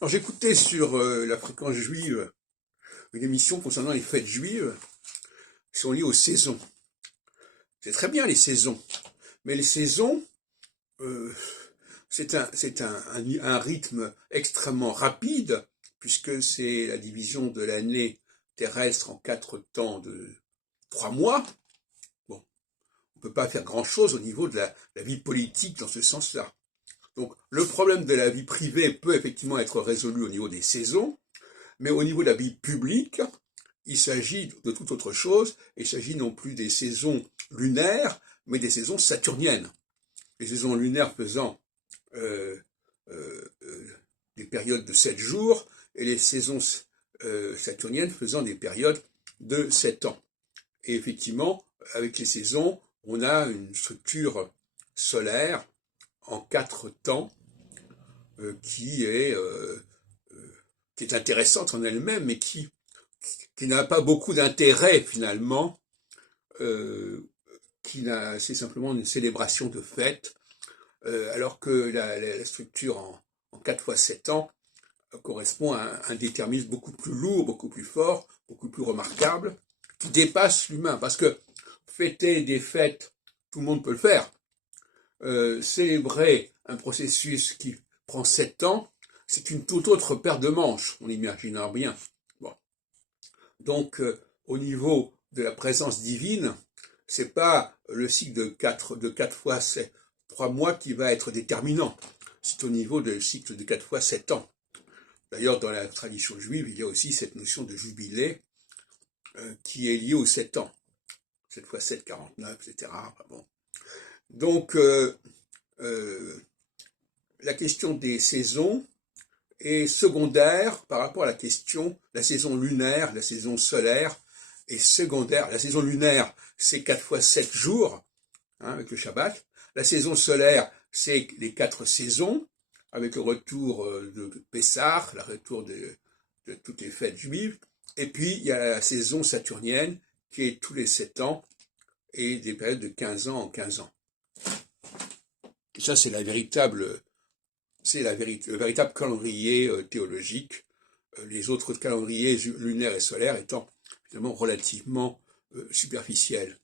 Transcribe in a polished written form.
Alors j'écoutais sur la fréquence juive une émission concernant les fêtes juives qui sont liées aux saisons. C'est très bien les saisons, mais les saisons, euh, c'est un rythme extrêmement rapide puisque c'est la division de l'année terrestre en 4 temps de 3 mois. Bon, on ne peut pas faire grand-chose au niveau de la vie politique dans ce sens-là. Donc le problème de la vie privée peut effectivement être résolu au niveau des saisons, mais au niveau de la vie publique, il s'agit de toute autre chose. Il s'agit non plus des saisons lunaires, mais des saisons saturniennes. Les saisons lunaires faisant euh, euh, des périodes de 7 jours, et les saisons saturniennes faisant des périodes de 7 ans. Et effectivement, avec les saisons, on a une structure solaire en 4 temps qui est intéressante en elle-même, mais qui n'a pas beaucoup d'intérêt finalement, c'est simplement une célébration de fête, alors que la structure en 4 fois 7 ans correspond à un déterminisme beaucoup plus lourd, beaucoup plus fort, beaucoup plus remarquable, qui dépasse l'humain. Parce que fêter des fêtes, tout le monde peut le faire. Célébrer un processus qui prend 7 ans, c'est une toute autre paire de manches, on imagine bien. Bon. Donc, au niveau de la présence divine, c'est pas le cycle de 4 fois 3 mois qui va être déterminant. C'est au niveau du cycle de 4 fois 7 ans. D'ailleurs, dans la tradition juive, il y a aussi cette notion de jubilé qui est liée aux 7 ans. 7 fois 7, 49, etc. Enfin, bon. Donc, la question des saisons est secondaire par rapport à la saison lunaire, la saison solaire est secondaire. La saison lunaire, c'est 4 fois 7 jours, hein, avec le Shabbat. La saison solaire, c'est les 4 saisons, avec le retour de Pessah, le retour de toutes les fêtes juives. Et puis, il y a la saison saturnienne, qui est tous les 7 ans, et des périodes de 15 ans en 15 ans. Et ça, c'est le véritable calendrier théologique, les autres calendriers lunaires et solaires étant finalement relativement superficiels.